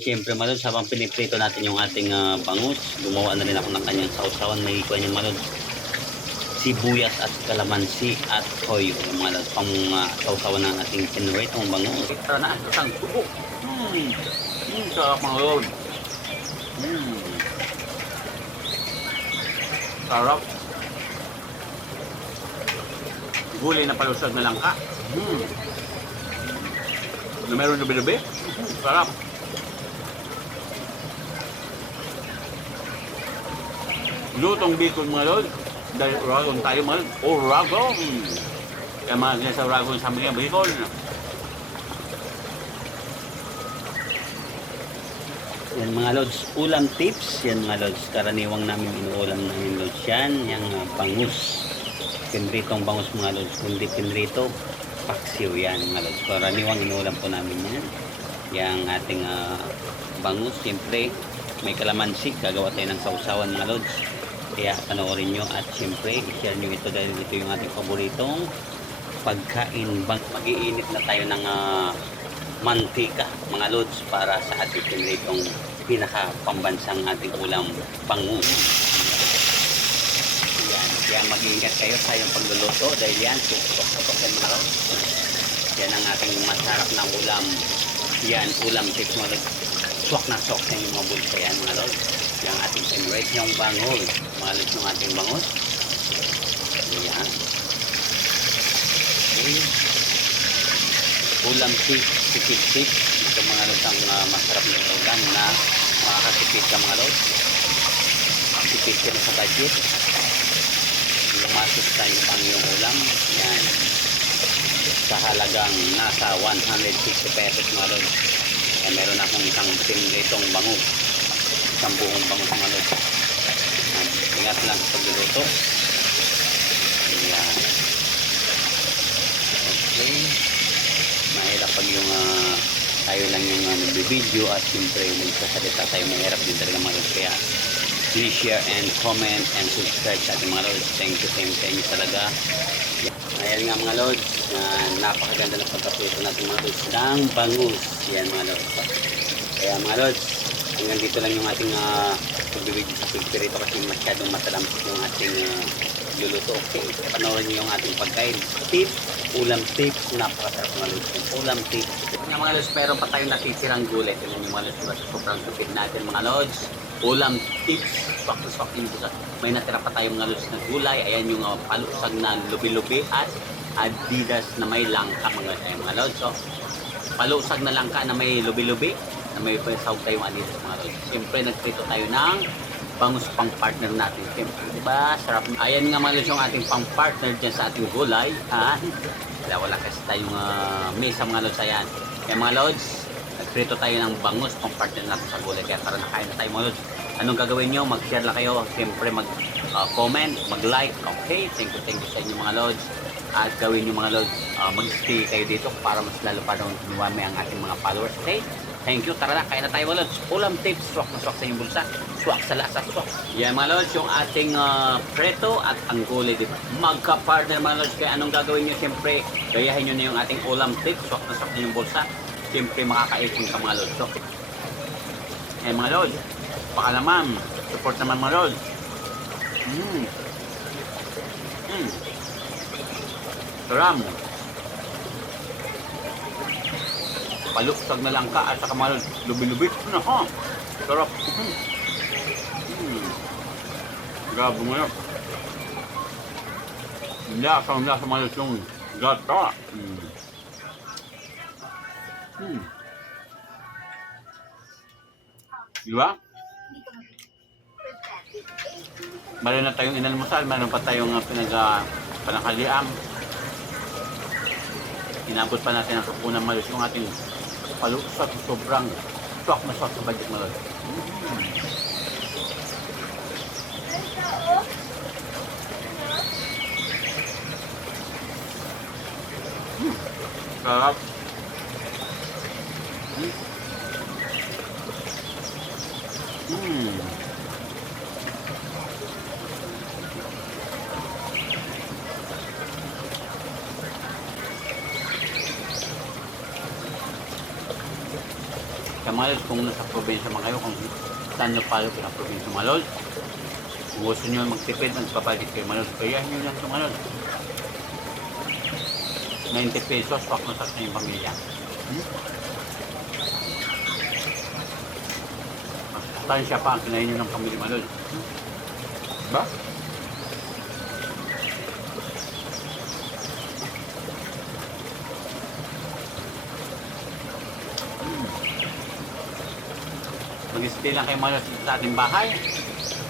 Siyempre mga habang piniprito natin yung ating bangus, gumawa na rin ako ng kanyang sausawan. May ikuha niyo mga sibuyas at kalamansi at toyo. Yung mga pang sausawan ng ating pinritong bangus. Ito na ang isang tubo. Sarap mga lod. Sarap. Gulay na palusog na langka. Na meron lubi-lubi. Sarap. Lutong bacon mga lod. Dahil uragon tayo mga lod. Uragon! Kaya mga ganyan sa uragon sa mga bacon. Yan mga lods, ulam tips. Yan mga lods, karaniwang namin inuulam namin lods yan. Yung bangus. Pinritong bangus mga lods. Kundi pinrito, paksiw yan mga lods. Karaniwang inuulam po namin yan. Yung ating bangus, siyempre may kalamansi. Gagawa tayo ng sausawan mga lods. Kaya panoorin nyo at siyempre i-share nyo ito dahil ito yung ating paboritong pagkain. Mag-iinit na tayo ng mantika mga lods para sa ating pinritong pinaka pambansang ating ulam bangus. Yan, kaya mag-iingat kayo sa yung pagluluto dahil yan tutok-tutok yan mga lods. Yan ang ating masarap na ulam. Yan, ulam tips mga lods. Swak na swak sa yung mga bulsa yan mga lods. Yung ating pinrit yung bangus. Mga lods yung ating bangus. Yan. Ulam tipid. Ito mga lods ang masarap na ulam na makakatipid ka mga lods. Tipid ka na sa budget. Lumasos tayo pang yung ulam. Yan. Sa halagang nasa 160 pesos mga lods. Yan, meron akong isang pinritong bangus. Isang buong bangus mga lods. Ingat lang sa pagluluto. Yan. Okay. Mahirap pag yung tayo lang yung nagbibideo at siyempre nagsasalita tayo, mahirap din talaga mga lods. Kaya please share and comment and subscribe sa ating mga lods. Thank you sa inyo talaga. Ayan nga mga lods, napakaganda ng pagkaprito natin mga lods ng bangus. Yan mga lods. Kaya mga lods, hanggang dito lang yung ating pagbibideo sa pagpirito kasi masyadong matalampit yung ating luluto. Okay, panoorin niyo yung ating pagkain tips, ulam tips, napakasarap mga lods. Ulam tips. Yung mga lods, meron pa tayong natitirang gulay. Ito yung mga lods, sobrang supid natin mga lods. Ulam tips, swak na swak yung busa. May natira pa tayong mga lods na gulay. Ayan yung palusag na lubi-lubi at Adidas na may langka mga lods. So, palusag na langka na may lubi-lubi na may pasawag tayong Adidas mga lods. Siyempre nagprito tayo ng bangus pang partner natin. Siyempre, diba? Sarap. Ayan nga mga lods yung ating pang partner dyan sa ating gulay. Wala kasi tayong mesa mga lods. Ayan. Kaya mga lods, nagprito tayo ng bangus pang partner natin sa gulay. Kaya tara na kain na tayo mga lods. Anong gagawin nyo? Mag-share lang kayo. Siyempre mag-comment, mag-like. Okay? Thank you sa inyo mga lods. At gawin nyo mga lods, mag-stay kayo dito para mas lalo pa doon dumami ang ating mga followers. Okay? Thank you. Tara na, kain na tayo mga lods. Ulam tips, swak na swak sa inyong bulsa. Swak sa lasa, swak. Yan mga lods, yung ating preto at ang gulay dito. Magka-partner mga lods. Kaya anong gagawin nyo? Siyempre, gayahin nyo na yung ating ulam tips, swak na swak sa inyong bulsa. Siyempre, makakaipon ka mga lods. Okay? Eh mga lods, baka naman, support naman mga lods. Sarap. Paluksag na lang ka at saka mga lods, lubi-lubi. Sarap. Grabe mo yun. Lasa mga lods yung gata. Diba? Meron na tayong inalmusal, meron pa tayong pananghalian. Inabot pa natin ang kapunan malos yung ating palusot, sobrang swak na swak sa budget malos. Sarap. Kaya mga lods, kung nasa probinsya man kayo, kung saan nyo palo sa probinsya mga lods, kung gusto nyo magtipid, magpapalit kayo mga lods, kaya nyo lang ito mga lods. 90 pesos, wak na sa inyong pamilya. Tansya pa ang kinain nyo ng pamilya mga lods. Ba? Mag-stay lang kayo mga lods sa ating bahay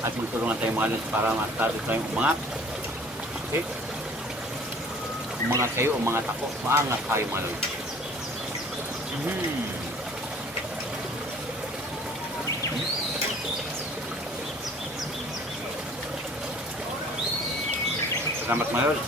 at magtulungan tayo mga lods para matado tayong umangat. Okay? Umangat kayo, umangat ako, maangat tayo mga lods. Salamat mga lods.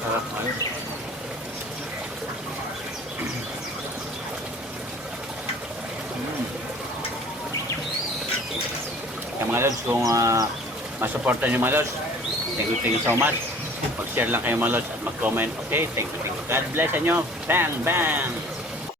Sarap man. Kaya mga lods, kung masuportan nyo mga lods, thank you so much. Mag-share lang kayo mga lods at mag-comment. Okay, thank you. God bless nyo. Bang, bang!